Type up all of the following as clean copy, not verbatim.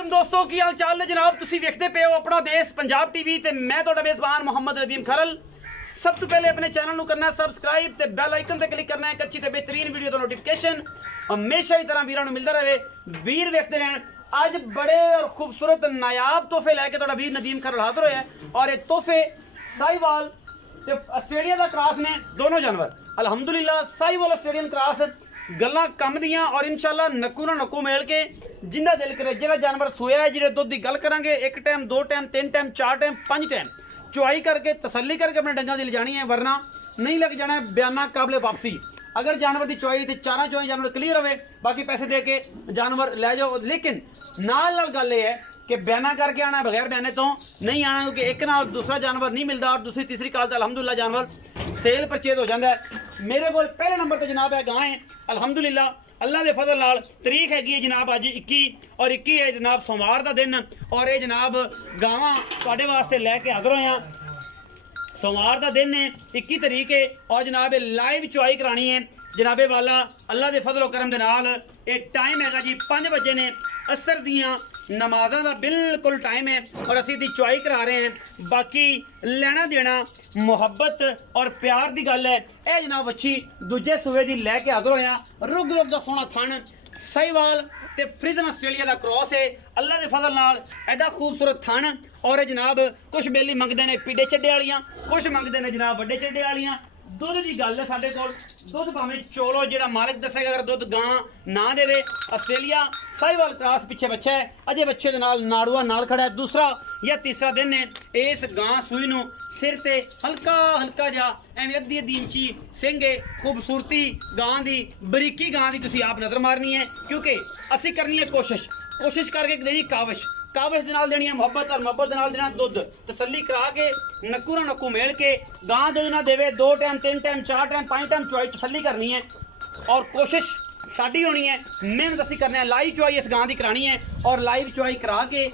वालेकुम दोस्तों की हाल चाल ने जनाब तुसी वेखदे पे हो अपना देश पंजाब टीवी ते मैं तुहाडा मेज़बान मोहम्मद नदीम खरल। सब तो पहले अपने चैनल नूं करना सबसक्राइब ते बेल आइकन ते क्लिक करना है एक अच्छी ते बेहतरीन वीडियो दा नोटिफिकेशन हमेशा ही तरह वीरां नूं मिलदा रहे। वीर वेखदे रहन। आज बड़े और खूबसूरत नायाब तोहफे लैके तुहाडा वीर नदीम खरल हाजिर होया और ये तोहफे साहिवाल ते आस्ट्रेलिया दा क्रॉस ने दोनों जानवर अलहमदुलिल्लाह साहिवाल ऑस्ट्रेलियन क्रॉस गल्लां कम दियां और इंशाल्लाह नक्कू ना नक्कू मेल के जिंदा दिल करे जिहड़ा जानवर सोया है जिहड़े दुध की गल करांगे एक टाइम दो टाइम तीन टाइम चार टाइम पांच टाइम चुआई करके तसल्ली करके अपने डंगा दी ले जानी है वरना नहीं लग जाना है बयाना काबले वापसी। अगर जानवर की चुआई तो चारा चुआई जानवर क्लीयर होवे बाकी पैसे दे के जानवर लै जाओ लेकिन नाल गल ये है कि बयाना करके आना बगैर बयाने तो नहीं आना क्योंकि एक नाल दूसरा जानवर नहीं मिलता और दूसरी तीसरी काल अलहमदुलिल्लाह जानवर सेल परचेज हो जाता है। मेरे को पहले नंबर पर जनाब है गां है अलहमदुलिल्लाह अल्लाह के फजल नाल तरीक हैगी जनाब अज 21 और 21 है जनाब सोमवार का दिन और ये जनाब गावां तुहाडे वास्ते लैके हाजिर होया। सोमवार का दिन है 21 तरीक है और जनाब लाइव चुआई करानी है जनाबे वाला अल्लाह के फजलो करम दे नाल। ये टाइम हैगा जी 5 बजे ने असर दियां नमाज़ां दा बिल्कुल टाइम है और असीं दी चुआई करा रहे हैं। बाकी लेना देना मुहब्बत और प्यार दी गल है। ए जनाब अच्छी दूजे सूबे दी लैके हाजिर होया रुग रुग दा सोहना थन साहिवाल ते फ्रिजन आस्ट्रेलिया दा क्रॉस है अल्लाह के फजल नाल एडा खूबसूरत थन और जनाब कुछ बेली मंगते हैं पीड़े चड्डे वालियां कुछ मंगते हैं जनाब वड्डे चड्डे वालियां। दुध की गल है साढ़े को दुध भावें चोलो जो मालिक दसेगा अगर दुध गां ना देवे। आस्ट्रेलिया साहिवाल क्रॉस पिछे बच्चा है अजे बच्चे नाड़ुआ नाल खड़ा है दूसरा या तीसरा दिन है इस गां सूई नूं सिर ते हल्का हल्का जा एवं अद्धी अद्धी इंची सिंगे खूबसूरती गां दी बरीकी गां दी तुसीं आप नजर मारनी है क्योंकि असीं करनी है कोशिश करके देनी काविश दे नाल देनी है मुहब्बत और मुहब्बत दे नाल देना दुध तसल्ली करा के नक्कू ना नक्कू मेल के गां दुध ना देवे 2 टाइम 3 टाइम 4 टाइम 5 टाइम चुआई तसल्ली करनी है और कोशिश साडी होनी है मेहनत असीं करने लाइव चुआई इस गां दी करानी है और लाइव चुआई करा के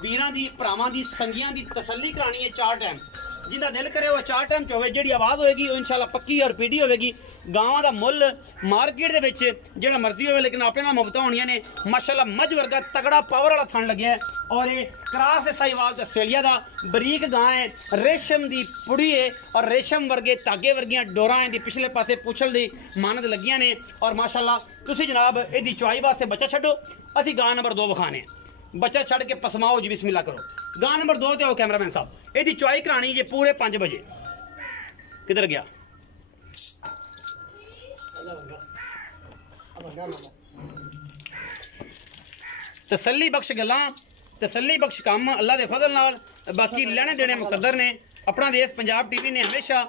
वीरां दी भरावां दी संगियां दी तसल्ली करानी है 4 टाइम जिंदा दिल करे वो 4 टाइम चोवे जी आवाज़ होएगी वो इंशाल्लाह पक्की और पीढ़ी होएगी। गांवां दा मुल मार्केट दे विच जिहड़ा मर्जी होवे लेकिन अपने नाल मुफ्त होणियां ने माशाल्लाह मझ वर्गा तगड़ा पावर वाला थन लग्या है और ये क्रॉस साहिवाल आस्ट्रेलिया दा बरीक गां है रेशम दी पुड़ी है और रेशम वर्गे धागे वर्गियां डोरां दी पिछले पासे पुछल दी मानत लगियां ने और माशाल्लाह तुसीं जनाब इहदी चुआई वास्ते बच्चा छड्डो असीं गां नंबर 2 विखाने बच्चा छड़ के पसमाओ जी बिस्मिल्लाह करो। गां नंबर 2 ते आओ कैमरामैन साहब इहदी चुआई करानी जे पूरे 5 बजे किधर गया तसल्ली बख्श गल्लां तसल्ली बख्श काम अल्लाह के फजल नाल बाकी लेने देने मुकद्दर ने। अपना देश पंजाब टीवी ने हमेशा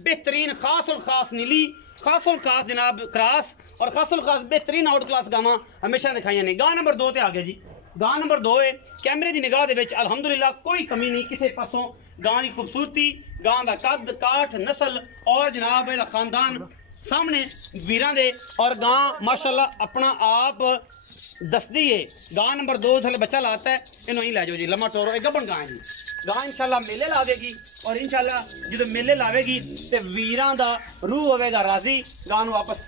बेहतरीन खासुल खास नीली खासुल खास जनाब क्रॉस और खासुल खास बेहतरीन आउट क्लास गावां हमेशा दिखाई ने। गां नंबर 2 ते आ गया जी गां नंबर 2 है कैमरे की निगाह दे विच अल्हम्दुलिल्लाह कोई कमी नहीं किसी पासों गां की खूबसूरती गां का कद काठ नस्ल और जनाब इहदा खानदान सामने वीरां दे और गां माशाल्लाह अपना आप दसदी है। गां नंबर 2 थले बच्चा लाता है इन्हों ही लै जाओ जी लम्मा टोरो एक गबन गां है जी गां इंशाल्लाह मेले लावेगी और इंशाल्लाह जो मेले लावेगी तो वीरां दा रूह होवेगा राजी गां नूं वापस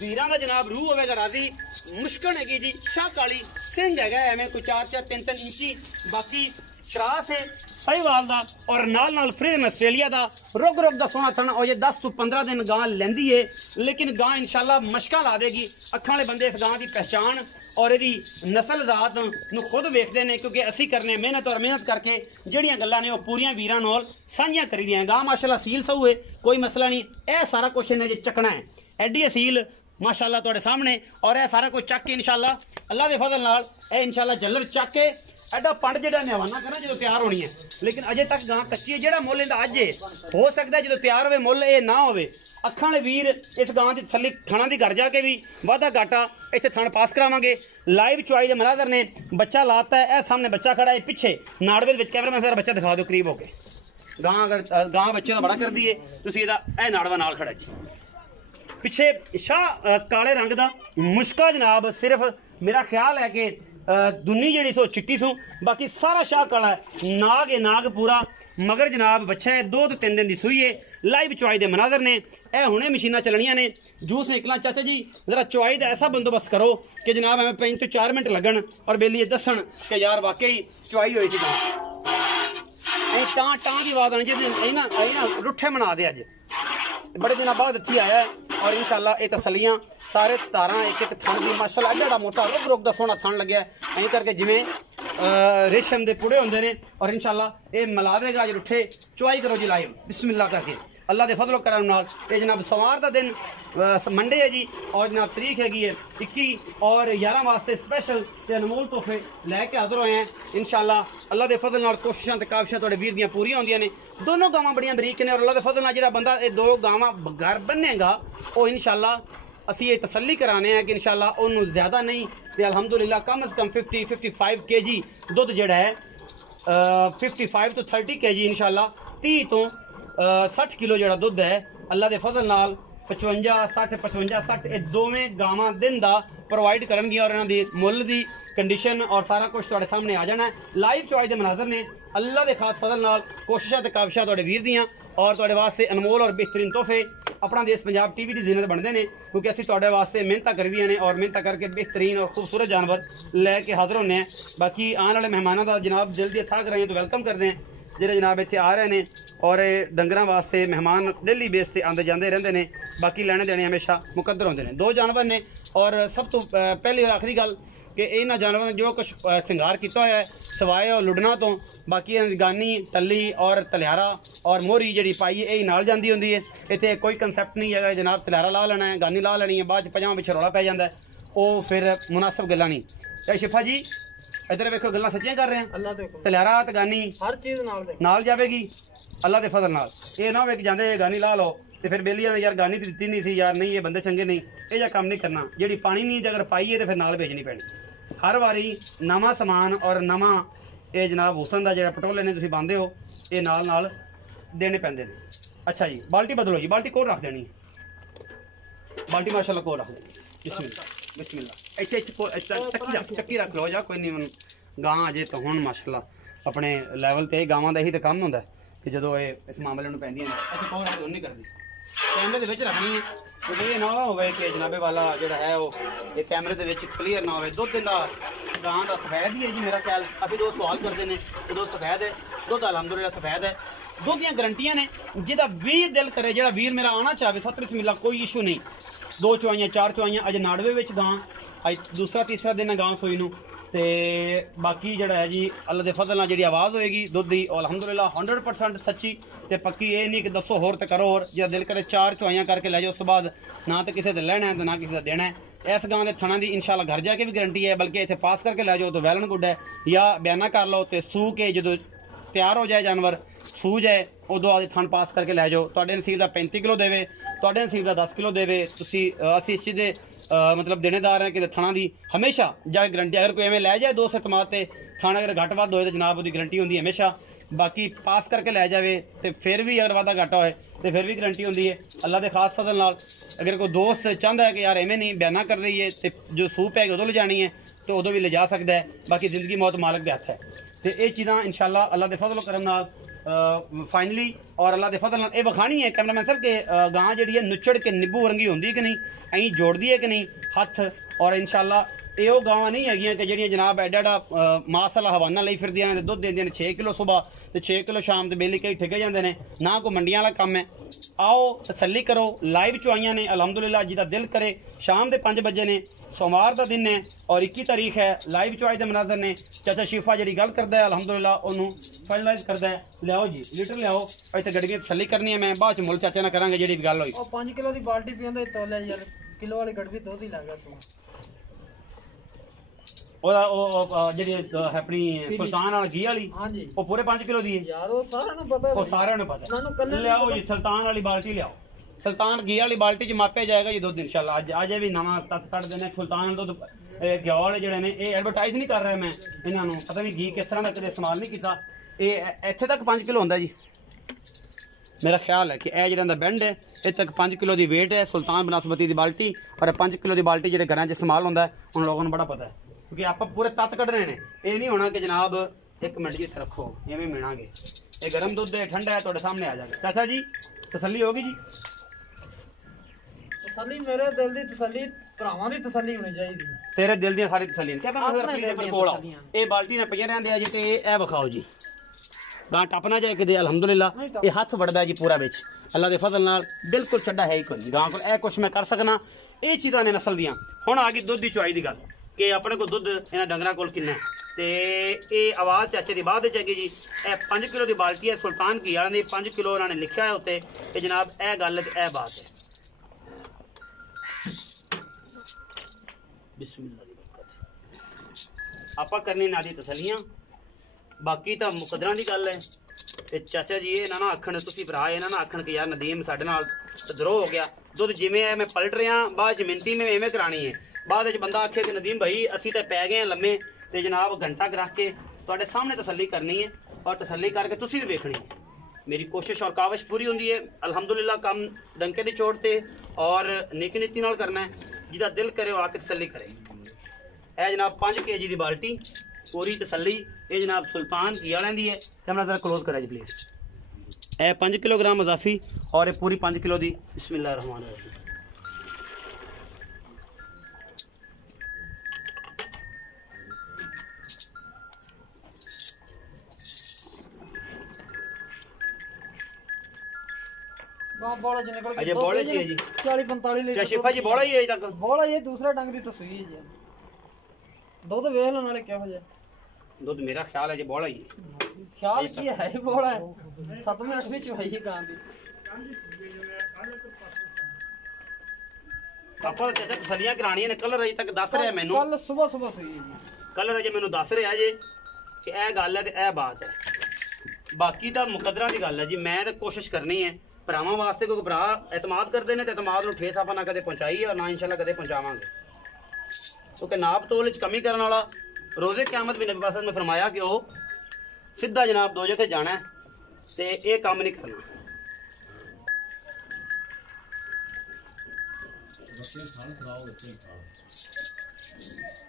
वीरां दा जनाब रूह होवेगा राजी मुश्किल हैगी जी शाह काली सिंह हैगा एवं कोई 4 3 इंची बाकी क्रॉस है साहिवाल दा और नाल फ्रिजन आस्ट्रेलिया दा रुग रुग दा सोना थन और ये 10 तो 15 दिन गां लैंदी है लेकिन गां इंशाल्लाह मशकां ला देगी। अखां वाले बंदे इस गां की पहचान और यदी नस्ल जात नूं खुद वेखते हैं क्योंकि असी करने मेहनत और मेहनत करके जड़ियाँ गल्लां ने वो पूरियां वीरां नाल साझियां करी दियां। गां माशाल्लाह सील सहू है कोई मसला नहीं यह सारा कुछ इन्हें जे चकना है एडी असील माशाल्लाह तुहाडे सामने और यह सारा कुछ चक के इंशाल्लाह अल्लाह के फजल नाल ए इंशाल्लाह जल्लर चक के एडा पंड जो नहवाना करना जो तैयार होनी है लेकिन अजे तक गां कच्ची है जो मुल इहदा अज हो सकता है जो तैयार हो मुल ये ना हो। अखां वाले वीर इस गां की तसल्ली थाना की घर जाके भी वाधा घाटा इतने थण पास करावांगे। लाइव चुआई के मनाजर ने बच्चा लाता है सामने बच्चा खड़ा है पिछे नाड़वे कैमरामैन सारा बच्चा दिखा दो करीब होके गां अगर गां बच्चे का बड़ा कर दी है तुसीं इहदा ए नाड़वा नाल खड़ा जी पिछे शाह काले रंग का मुश्का जनाब सिर्फ मेरा ख्याल है कि दुनी जी सो चिट्टी सू, बाकी सारा शाह काला है। नाग है नाग पूरा, मगर जनाब बच्चा है, 2 तो 3 दिन की सूई है। लाइव चुआई के मनाजर ने, यह हुणे मशीनां चलनियां ने, जूस निकलना। चाचा जी जरा चुआई का ऐसा बंदोबस्त करो कि जनाब हमें 5 तो 4 मिनट लगन और बेली दसन कि यार वाकई चुआई हुई थी। टाँ टाँ की आवाज़ आनी चाहिए ना, रुठे मना दे अज बड़े दिन बाद अच्छी आया है। और इंशाल्लाह ये तसलियाँ सारे तारा एक एक थन की माशाल्लाह एडा मोटा रुक रुक का सोहना थन लग्या ऐं करके जिमें रेशम के पुड़े होंगे ने। और इंशाल्लाह ये मिला देगा अज रुठे। चुआई करो जी लाइव बिस्मिल्लाह करके, अल्लाह के फजलो करम नाल। ये जनाब सोमवार का दिन मंडे है जी, और जनाब तरीक हैगी है 21 और 11 वास्ते स्पैशल ते अनमोल तोहफे लैके हाजिर होए हैं इंशाल्लाह। अल्लाह के फजल नाल कोशिशां ते काविशां तुहाडे वीर दियां पूरियां होंदियां ने। दोनों गावां बड़ियां बरीक ने, और अल्लाह के फजल नाल जिहड़ा बंदा ये 2 गावां घर बन्नेगा वो इंशाल्लाह असी ये तसल्ली कराने हैं कि इंशाल्लाह उन्होंने ज़्यादा नहीं तो अलहमदुलिल्लाह कम अज़ कम 50-55 kg दुध जिहड़ा है 55 तो 30 kg इंशाल्लाह 30 तो 60 किलो जिहड़ा दुध है अल्लाह के फजल नाल 55-60 ये दोवें गावां दिन दा प्रोवाइड करनगी। और इन्हां दी मुੱਲ दी कंडीशन और सारा कुछ तुहाडे सामने आ जाना है। लाइव चुआई दे मनाजर ने अल्लाह के खास फजल नाल कोशिशां ते काविशां तुहाडे वीर दियां और तुहाडे वास्ते अनमोल और बेहतरीन तोहफे अपना देश पंजाब टीवी की जीनत बनते हैं, क्योंकि असीं तुहाडे वास्ते मेहनत करदियां ने और मेहनत करके बेहतरीन और खूबसूरत जानवर लैके हाजिर होने हैं। बाकी आने वाले मेहमानों का जनाब जल्दी था कराइए तो वेलकम करते हैं ਜਿਹੜੇ जनाब इतने आ रहे हैं। और डंगर वास्ते मेहमान डेली बेस से आते जाते रहते हैं। बाकी लैने देने हमेशा मुकद्दर होंगे ने। 2 जानवर ने, और सब तो पहली और आखिरी गल कि इन्होंने जानवरों ने जो कुछ सिंगार किया हुआ है सवाए और लुडना तो, बाकी गानी टली और तलियारा और मोहरी जी पाई यही नाल जाती होंगी है। इतने कोई कंसैप्ट नहीं है जनाब तलियारा ला लेना है गानी ला लेनी है, बाद पजामा पिछे रौला पै जाता है, वो फिर मुनासिब गल्लां नहीं। शिफा जी इधर वेखो गल्लां सच्चियां कर रहे हैं। तलियारा ते गानी हर चीज़ नाल जाएगी अल्लाह के फजल नाल। ये ना हो कि जाते गानी ला लो तो फिर बेलिया ने यार गानी तो दी नहीं सी यार, नहीं ये बंदे चंगे नहीं, यह काम नहीं करना। जी पानी नहीं अगर पाई है तो फिर नाल भेजनी पैनी। हर वारी नवा समान और नवा ये जनाब हुसन का जो पटोले ने तुम पाते हो ये नाल देने पैंदे ने। अच्छा जी बाल्टी बदलो जी, बाल्टी कोल रख देनी, बाल्टी माशाल्लाह कोल रख देनी। बिस्मिल्लाह इतने चक्की रख लो जा कोई नहीं। गां अजे तो हुण माशाल्लाह अपने लैवल पर गावां का यही तो काम होंदा कि जो ये इस मामले में पैंदियां ने। अच्छा कोल रख नहीं करनी, कैमरे के रखनी है क्योंकि ये ना हो कि जनाबे वाला जोड़ा है वो ये कैमरे के क्लीयर ना हो। दुध दिंदा गां का सफैद ही है जी मेरा ख्याल। काफ़ी दोस्त सवाल करते हैं कि दुध सफैद है, दुध अलहमदुलिल्लाह सफैद है। दुध दियां गारंटियां ने, जिहदा भी दिल करे जो वीर मेरा आना चाहे 7 बिस्मिल्लाह कोई इशू नहीं। 2 चुआइयां 4 चुआइयां अज नाड़वे में गां अज दूसरा तीसरा दिन है गां सूई नूं। ते बाकी जड़ा है जी अल्लाह के फजल नाल जी आवाज़ होएगी दुध की अलहमदुलिल्लाह 100% सच्ची ते पक्की। ये नहीं कि दसो होर तो करो होर, जो दिल करे 4 चुआइयां करके लै जाओ। उस बाद ना तो किसी लेना है तो ना किसी का देना है। इस गांव के थणा की इंशाल्लाह घर जाके भी गारंटी है, बल्कि इतने पास करके लै जाओ तो वैल एंड गुड है। या बयाना कर लो तो सू के जो तैयार हो जाए जानवर सूझ है उदों आदि थन पास करके लै जाओ। तुहाडे नसीब का 35 किलो देवे, तुहाडे नसीब का 10 किलो देवे, असी इस चीज़ के मतलब देनेदार हैं कि थाना की हमेशा जाके गारंटी। अगर कोई एवं लै जाए 2 एतमाद से थाना अगर घट वध होए तो जनाब उसकी गारंटी होंगी हमेशा। बाकी पास करके लै जाए तो फिर भी अगर वादा घाटा होए तो फिर भी गारंटी होंगी है अल्लाह के खास फजल नाल। अगर कोई दोस्त चाहता है कि यार एवं नहीं बयाना कर रही है तो जो सूप है उदों ले जानी है तो उदों भी ले जा सकता है। बाकी जिंदगी मौत मालक के हथ है। तो ये चीज़ां इंशाल्लाह अल्लाह के फजल करम नाल फाइनली और अल्लाह के फजल ये विखानी है कैमरामैन साहब कि गां जी है नुचड़ के निब्बू वरंगी होंगी कि नहीं, अं जोड़ती है कि नहीं हथ। और इंशाल्लाह ये गावां नहीं है कि जी जनाब एडा एडा मास वाला हवाना ली फिरदियां ने दुध देंदियां ने 6 किलो सुबह तो 6 किलो शाम तो बेली कई ठिके जाते हैं ना कोई मंडियां वाला काम है। आओ तसल्ली करो, लाइव चुआइयां ने अलहमदुलिल्लाह जिदा दिल करे शाम के 5 बजे ने सोमवार का दिन है और 21 तारीख है। लाइव चुआई के मनाजर ने चाचा शिफा जी गल करता है अलहमदुलिल्लाह उन्होंने फाइनलाइज करता है। लियाओ जी लीटर लियाओ, ऐसे गड्डियां तसल्ली करनी है। मैं बाद मुल चाचा ना करांगे जी गल हुई 5 किलो की बाल्टी पींदे तोले यार किलो वाली गड्डी दुध ही लग गया अपनी सुल्तान वाली घी वाली वो पूरे 5 किलो दी है यार वो सारा पता। लियाओ जी सुल्तान वाली बाल्टी लियाओ, सुल्तान घी वाली बाल्टी च मापे जाएगा जी दुध इंशाल्लाह। अज भी नवा तत्त कट देने सुल्तान दुध ग्योल जोड़े ने ये एडवरटाइज नहीं कर रहा मैं इन्होंने, पता नहीं घी किस तरह का कदे इस्तेमाल नहीं किया। ये इत्थे तक 5 किलो होंदा जी मेरा ख्याल है कि यह जो बैंड है इस तक 5 किलो की वेट है सुल्तान बनस्पति की बाल्टी। और 5 किलो की बाल्टी जो घर इस्तेमाल होंदा है उन लोगों को बड़ा पता है। क्योंकि आप पूरे तत्त कढ़ने ने। ये नहीं होना कि जनाब एक मिनट जी इत्थे रखो एवें मिलांगे। ये गर्म दुध है, ठंडा है, तुहाडे सामने आ जाएगा। चाचा जी तसल्ली होगी जी? तसल्ली मेरे दिल दी तसल्ली, भरावां दी तसल्ली होनी चाहिदी। तेरे दिल दी सारी तसल्ली क्या अपने प्लीज दिल अपने दियां कोल आओ। तसल्लियां। ये बाल्टी ने पईयां रहंदे आ जी ते ए विखाओ जी। गां टप ना जाए कि अलहमदुलिल्लाह ये हाथ वड़दा जी पूरा विच अल्लाह दे फजल नाल बिल्कुल छड्डा है ही कोई नहीं। गां कोल ए कुछ मैं कर सकना। ये चीज़ां ने नस्ल दियां। हुण आ गई दुध दी चुआई दी गल कि अपने को दुध इन्हां डंगरां कोल किन्ना है ते ये आवाज़ चाचे दी बाद च हैगी जी। ए 5 किलो दी बाल्टी है सुल्तान की वाले दी 5 किलो उन्होंने लिखा है उत्ते कि जनाब ए गल ए बात है। बिस्मिल्लाह दी बरकत। आपां करनी ना दी तसल्लियां, बाकी तो मुकदरां दी गल है। ते चाचा जी ये ना आखन तुसीं भरा ये ना आखन कि यार नदीम साडे नाल द्रोह हो गया। दुध जिवें है मैं पलट रहा बाद मिनती में इवें करानी है। बाद बंदा आखे कि नदीम भाई असीं ते पै गए लम्मे ते जनाब घंटा रख के तुहाडे सामने तसल्ली करनी है और तसल्ली करके तुसीं भी वेखनी है। मेरी कोशिश और काविश पूरी होंदी है अलहमदुलिल्लाह। काम डंके दी चोट ते और नेकी नीति नाल करना है। जिहदा दिल करे वो आके तसल्ली करे। ए जनाब 5 kg दी बाल्टी पूरी तसल्ली। ये जनाब सुल्तान की वाले दी है। कैमरा जरा क्लोज करा जी प्लीज। ए 5 किलोग्राम अजाफी और ये पूरी 5 किलो दी। बिस्मिल्लाह रहमान रहीम। गां बौला जी निकल अजय बौले जी है जी 40-45 लीटर। क्या शिफा जी बौला ही है अजे तक? बौला ये दूसरा डंग दी तस्वीर जी। दुध वेख लो नाले किहो जिहा। दुध मेरा ख्याल है जी बौला ही है। ख्याल की है ही बौला है। 7वीं-8वीं चुहाई है गां दी। पापा चाचा तसल्लियां करानियां ने। कलर अजे तक दस रहा मैनू। कल सुबह सुबह सुई है जी। कलर अजे मैनू दस रहा जे कि ए गल है ते ए बात है। बाकी तो मुकदरा की गल है जी। मैं तो कोशिश करनी है भरावां वास्ते। कोई भरा एतमाद करते हैं तो एतमाद नूं ठेस आपा ना कदे पहुंचाई और ना इंशाल्लाह कदे पहुंचावांगे। क्योंकि नाप तोल च कमी करने वाला रोज़े क़यामत भी नबी पाक ने फरमाया कि वो सीधा जनाब दो जगह जाना है तो ये काम नहीं करना।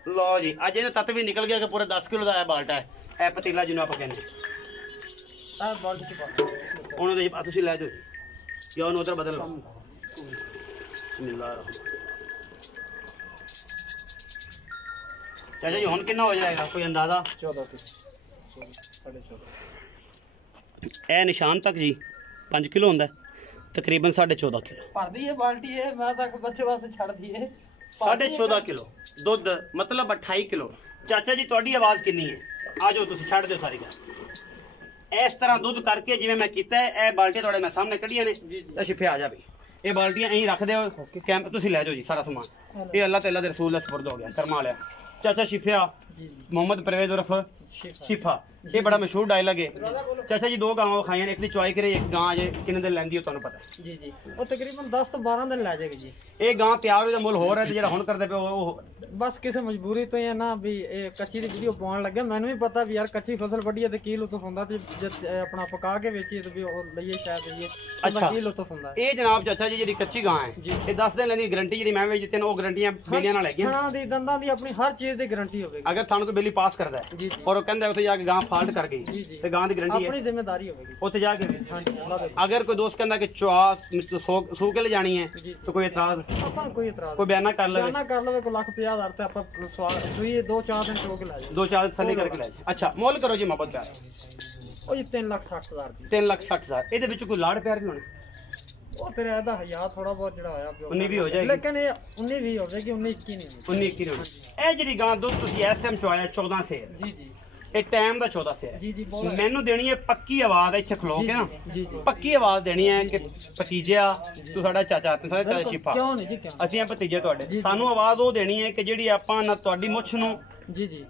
लो जी अज इन्हें तत्त भी निकल गया कि पूरे 10 किलो का बाल्टा है। ए पतीला जिन्हों आप कहने तुम लै दो या उधर बदल लो। चाचा जी हुण कितना हो जाएगा कोई अंदाजा? 14 14.5। ए निशान तक जी 5 किलो होंदा तकरीबन 14.5 किलो भरदी है बाल्टी है। मैं तक बच्चे वास्ते छड़ दी है 14.5 किलो दुध मतलब 28 किलो। चाचा जी तुहाडी आवाज़ कितनी है? आ जाओ तुसीं छड़ दिओ सारी गल। इस तरह दुध करके जिवें मैं कीता है ए बाल्टियां तुहाडे मैं सामने कढियां ने ते शिफे आ जा भी। ये बाल्टियां यहीं रख दिओ कैंप तुसीं लै जाओ जी सारा समान। ये अल्लाह ते अल्लाह दे रसूल दा सुपुर्द हो गया कर्मा वालिया। चाचा शिफिया मोहम्मद परवेज उर्फ शिफा ये बड़ा मशहूर डायलॉग है। चाचा जी 2 गावां खाई एक दी चुआई करे एक गां अजे किन्ने दिन लैंदी हो तुहानू पता है जी जी। वो तकरीबन 10 तो 12 दिन लै जाएगी जी। ये गां तैयार हो मुल हो रहा है जेड़ा हुण करदे पे बस किसी मजबूरी तो है ना भी ये कच्ची दी वीडियो पाउण लगे। मैनू भी पता भी यार कच्ची फसल वड्डी ते की लुत्फ हुंदा ते जद अपना पका के बेचीए ते भी ओ लईए शायद ये अच्छा की लुत्फ हुंदा। ये जनाब चाचा जी जेडी कच्ची गां है ये 10 दिन लैंदी गारंटी जेडी मैं वे जितने ओ गारंटियां बेलियां नाल हैगियां। छणा दी दंदां दी अपनी हर चीज दी गारंटी होवेगी। अगर थानू कोई बेली पास करदा है जी जी और वो कहंदा उथे जाके गां फाल्ट कर गई ते गां दी गारंटी है अपनी जिम्मेदारी होवेगी। उथे जाके हां जी अल्लाह दे अगर कोई दोस्त कहंदा कि चुआ सू के ले जानी है तो कोई एतराज अपन कोई एतराज कोई बयाना कर ले बयाना कर लवे को 1,50,000 ते अपन सुई 2-4 दिन टोक ला जाए 2-4 थल्ले करके ले अच्छा मोल करो जी मोहब्बत प्यार ओ जी 3,60,000 दी 3,60,000 ਇਹਦੇ ਵਿੱਚ ਕੋਈ ਲਾੜ ਪਿਆਰ ਵੀ ਹੋਣਾ ਉਹ ਤੇਰਾ ਇਹਦਾ ਹਯਾ ਥੋੜਾ ਬਹੁਤ ਜਿਹੜਾ ਹੋਇਆ 19 ਵੀ ਹੋ ਜਾਏਗੀ ਲੇਕਿਨ ਇਹ 19 ਵੀ ਹੋਵੇਗੀ 19 21 ਨਹੀਂ 19 21 ਹੋਣੀ ਇਹ ਜਿਹੜੀ ਗਾਂ ਦੁੱਧ ਤੁਸੀਂ ਇਸ ਟਾਈਮ ਚੋਇਆ 14 ਸੇ ਜੀ ਜੀ ਇਹ ਟਾਈਮ ਦਾ 14 ਸੇ ਹੈ ਜੀ ਜੀ ਬਹੁਤ ਮੈਨੂੰ ਦੇਣੀ ਹੈ ਪੱਕੀ ਆਵਾਜ਼ ਇੱਥੇ ਖਲੋ ਕੇ ਨਾ ਜੀ ਜੀ ਪੱਕੀ ਆਵਾਜ਼ ਦੇਣੀ ਹੈ ਕਿ ਭਤੀਜਿਆ ਤੂੰ ਸਾਡਾ ਚਾਚਾ ਤੇ ਸਾਡਾ ਚਾਚਾ ਸ਼ਿਫਾ ਕਿਉਂ ਨਹੀਂ ਜੀ ਕਿਉਂ ਅਸੀਂ ਆ ਭਤੀਜੇ ਤੁਹਾਡੇ ਸਾਨੂੰ ਆਵਾਜ਼ ਉਹ ਦੇਣੀ ਹੈ ਕਿ ਜਿਹੜੀ ਆਪਾਂ ਨਾ ਤੁਹਾਡੀ ਮੁੱਛ ਨੂੰ ਜੀ ਜੀ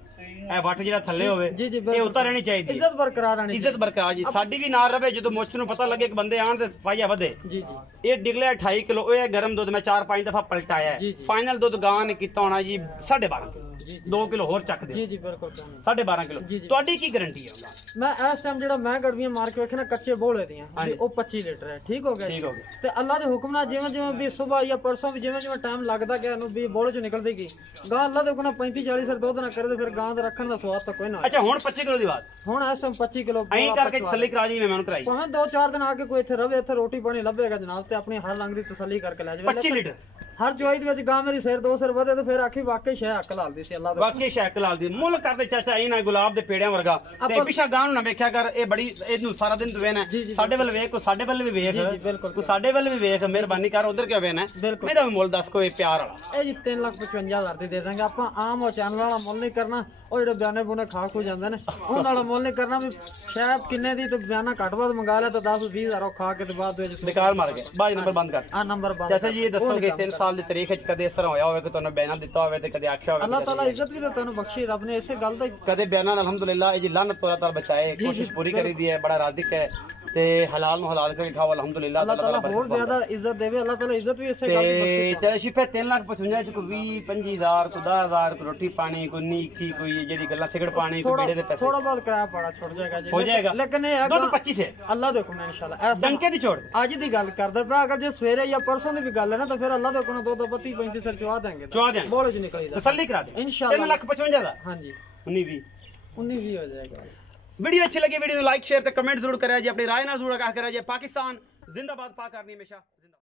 ਇਹ ਵੱਟ ਜਿਹੜਾ ਥੱਲੇ ਹੋਵੇ ਜੀ ਜੀ ਇਹ ਉੱਤਰ ਰਹਿਣੀ ਚਾਹੀਦੀ ਇੱਜ਼ਤ ਬਰਕਰਾਰ ਰਹਿਣੀ ਇੱਜ਼ਤ ਬਰਕਰਾਰ ਜੀ ਸਾਡੀ ਵੀ ਨਾਲ ਰਵੇ ਜਦੋਂ ਮੁੱਛ ਨੂੰ ਪਤਾ ਲੱਗੇ ਕਿ ਬੰਦੇ ਆਣ ਤੇ ਪਾਈਆ ਵਧੇ ਜੀ ਜੀ ਇਹ ਡਿਗਲਿਆ 28 ਕਿਲੋ ਇਹ ਗਰਮ ਦੁੱਧ ਮੈਂ 4-5 ਦਫਾ ਪਲਟਾਇਆ ਜੀ, ਜੀ। ਫਾਈਨਲ ਦੁੱਧ ਗਾਂ ਨੇ ਕੀਤਾ ਹੋਣਾ ਜੀ 12.5 ਕਿਲੋ जी 2 ਕਿਲੋ ਹੋਰ ਚੱਕ ਦਿਓ जी जी बिल्कुल क्यों नहीं 12.5 ਕਿਲੋ ਜੀ, ਜੀ। ਤੁਹਾਡੀ ਕੀ ਗਾਰੰਟੀ ਹੈ ਉਹਦਾ मैं इस टाइम जेड़ा मैं गड़वियां मार के वेखे ना कच्चे बोले दियां हाँ जी। वो 25 लीटर है ठीक हो गया ठीक जी। हो गया ते अल्लाह दे हुक्म नाल जिवें जिवें भी सुबह या परसों भी जिवें जिवें टाइम लगदा गया नु भी बोले चो निकलदी गई गां अल्लाह दे हुक्म नाल 35 40 सर दुध ना करे ते फिर गां दा रखण दा स्वाद तो कोई ना ਅੱਛਾ ਹੁਣ 25 ਕਿਲੋ ਦੀ ਬਾਤ हुन इस टाइम 25 किलो ਐਂ ਕਰਕੇ ਤਸੱਲੀ ਕਰਾ ਜੀ ਮੈਂ ਮੈਨੂੰ ਕਰਾਈ ਭਾਵੇਂ 2-4 ਦਿਨ ਆ ਕੇ ਕੋਈ ਇੱਥੇ ਰਵੇ ਇੱਥੇ ਰੋਟੀ ਪਾਣੀ ਲੱਭੇਗਾ ਜਨਾਬ ਤੇ ਆਪਣੀ ਹਰ ਲੰਗ ਦੀ ਤਸੱਲੀ ਕਰਕੇ ਲੈ ਜਾਵੇ 25 ਲੀਟਰ ਹਰ ਚੋਈ ਦੇ ਵਿੱਚ ਗਾਂ ਮੇਰੀ ਸਿਰ 2 ਸਿਰ ਵਧੇ ਤੇ ਫਿਰ ਆਖੀ ਵਾਕਈ ਸ਼ੈ ਹੱਕ ਲਾਲਦੀ ਸੀ ਅੱਲਾਹ ਦਾ ਵਾਕਈ ਸ਼ੈਕ ਲਾਲ ਦੀ ਮੁੱਲ ਕਰਦੇ ਚਾਚਾ ਇਹ ਨਾ ਗੁਲਾਬ ਦੇ ਪੇੜਿਆਂ ਵਰਗਾ ਤੇ ਪਿਛਾ ਗਾਂ ਨੂੰ ਨਾ ਵੇਖਿਆ ਕਰ ਇਹ ਬੜੀ ਇਹਨੂੰ ਸਾਰਾ ਦਿਨ ਦੁਵੇ ਨਾ ਜੀ, ਜੀ, ਸਾਡੇ ਵੱਲ ਵੇਖ ਕੋ ਸਾਡੇ ਵੱਲ ਵੀ ਵੇਖ ਜੀ, ਜੀ, ਬਿਲਕੁਲ। ਤੂੰ ਸਾਡੇ ਵੱਲ ਵੀ ਵੇਖ ਮਿਹਰਬਾਨੀ ਕਰ ਉਧਰ ਕਿਉਂ ਵੇਨਾ ਬਿਲਕੁਲ। ਇਹਦਾ ਵੀ ਮੁੱਲ ਦੱਸ ਕੋਈ ਪਿਆਰ ਵਾਲਾ ਇਹ ਜੀ 3,55,000 ਦੀ ਦੇ ਦਾਂਗੇ ਆਪਾਂ ਆਮ ਉਹ ਚੈਨਲ ਵਾਲਾ ਮੁੱਲ ਨਹੀਂ ਕਰਨਾ ਉਹ ਜਿਹੜੇ ਬਿਆਨੇ ਬੁਨੇ ਖਾ ਖੂ ਜਾਂਦੇ ਨੇ ਉਹਨਾਂ ਵਾਲਾ ਮੁੱਲ ਨਹੀਂ ਕਰਨਾ ਵੀ ਸ਼ਾਇਦ ਕਿੰਨੇ ਦੀ ਤੇ ਬਿਆਨਾ ਘੱਟ ਵੱਧ ਮੰਗਾ ਲਿਆ ਤਾਂ 10-20,000 ਉਹ ਖਾ ਕੇ ਤੇ ਬਾਅਦ ਵਿੱਚ ਨਿਕਾਲ ਮਾਰ ਗਏ ਬਾਜ ਨੰਬਰ ਬੰਦ ਕਰ ਆ ਨੰਬਰ ਬੰਦ ਚਾਚਾ ਜੀ ਇਹ ਦੱਸੋਗੇ 3 ਸਾਲ ਦੀ ਤਾਰੀਖ ਵਿੱਚ ਕਦੇ ਇਸ ਤਰ੍ਹਾਂ ਹੋਇਆ ਹੋਵੇ ਕਿ ਤੁਹਾਨੂੰ ਬਿਆਨਾ ਦਿੱਤਾ ਹੋਵੇ ਤੇ ਕਦੇ ਆਖਿਆ ਅੱਲਾਹ ਹੋਵੇ ਤਾਲਾ ਇੱਜ਼ਤ ਵੀ ਤਾਂ ਤੁਹਾਨੂੰ ਬਖਸ਼ੀ ਰੱਬ ਨੇ ਇਸੇ ਗੱਲ ਦਾ ਕਦੇ ਬਿਆਨਾ ਅਲਹਮਦੁਲਿਲਾ ਇਹ ਜੀ ਲਾਨਤ ਤੋਂ ਤਾਰ ਬਚਾਏ ਕੋਸ਼ਿਸ਼ ਪੂਰੀ ਕਰੀ ਦੀ ਹੈ ਬੜਾ ਰਾਜ਼ਿਕ ਹੈ ਤੇ ਹਲਾਲ ਨੂੰ ਹਲਾਲ ਕਰਕੇ ਖਾਓ ਅਲਹਮਦੁਲਿਲਾ ਅੱਲਾਹ ਤਾਲਾ ਹੋਰ ਜ਼ਿਆਦਾ ਇੱਜ਼ਤ ਦੇਵੇ ਅੱਲਾਹ ਤਾਲਾ ਇੱਜ਼ਤ ਵੀ ਇਸੇ ਗੱਲ ਦੀ ਤੇ ਬਖਸ਼ੀ ਚਾਚਾ ਸ਼ਿਫੇ 3,55,000 ਚ ਕੋਈ 20-25,000 ਕੋਈ 10,000 ਕੋਈ ਰੋਟੀ ਪਾਣੀ ਕੋਈ ਨੀਕੀ ਕੋਈ ਜਿਹੜੀ ਗੱਲਾਂ ਸਿਗੜ ਪਾਣੀ ਕੋਈ ਬੇੜੇ ਦੇ ਪੈਸੇ ਥੋੜਾ ਬਹੁਤ ਕਿਰਾਇਆ ਪਾੜਾ ਛੁੱਟ ਜਾਏਗਾ ਜੀ ਹੋ ਜਾਏਗਾ ਲੇਕਿਨ ਇਹ ਹੈ ਦੁੱਧ 25 ਸੇ ਅੱਲਾਹ ਦੇ ਹੁਕਮ ਨਾਲ ਇਨਸ਼ਾਅੱਲਾ ਇਸ ਡੰਕੇ ਦੀ ਛੋੜ ਅੱਜ ਦੀ ਗੱਲ ਕਰਦਾ ਪਿਆ ਅਗਰ ਜੇ ਸਵੇਰੇ ਜਾਂ ਪਰਸੋਂ ਦੀ ਵੀ ਗੱਲ ਹੈ ਨਾ ਤਾਂ ਫਿਰ ਅੱਲਾਹ ਦੇ ਹੁਕਮ ਨਾਲ 2-35 ਸਿਰ ਚਵਾ ਦੇਂਗੇ ਚਵਾ ਦਿਆਂਗੇ। ਬੋਲੇ ਚ ਨਿਕਲੀਦਾ ਤਸੱਲੀ ਕਰਾ ਦੇ ਇਨਸ਼ਾਅੱਲਾ 3,55,000 ਦਾ ਹਾਂਜੀ 19-20 19-20 ਹੋ ਜਾਏਗਾ ਵੀਡੀਓ ਅੱਛੀ ਲੱਗੀ ਵੀਡੀਓ ਨੂੰ ਲਾਈਕ ਸ਼ੇਅਰ ਤੇ ਕਮੈਂਟ ਜ਼ਰੂਰ ਕਰਿਆ ਜੀ ਆਪਣੀ ਰਾਏ ਨਾਲ ਜ਼ਰੂਰ ਆਗਾਹ ਕਰਿਆ ਜੀ ਪਾਕਿਸਤਾਨ ਜ਼ਿੰਦਾਬਾਦ ਪਾਕ ਕਰਨੀ ਹਮੇਸ਼ਾ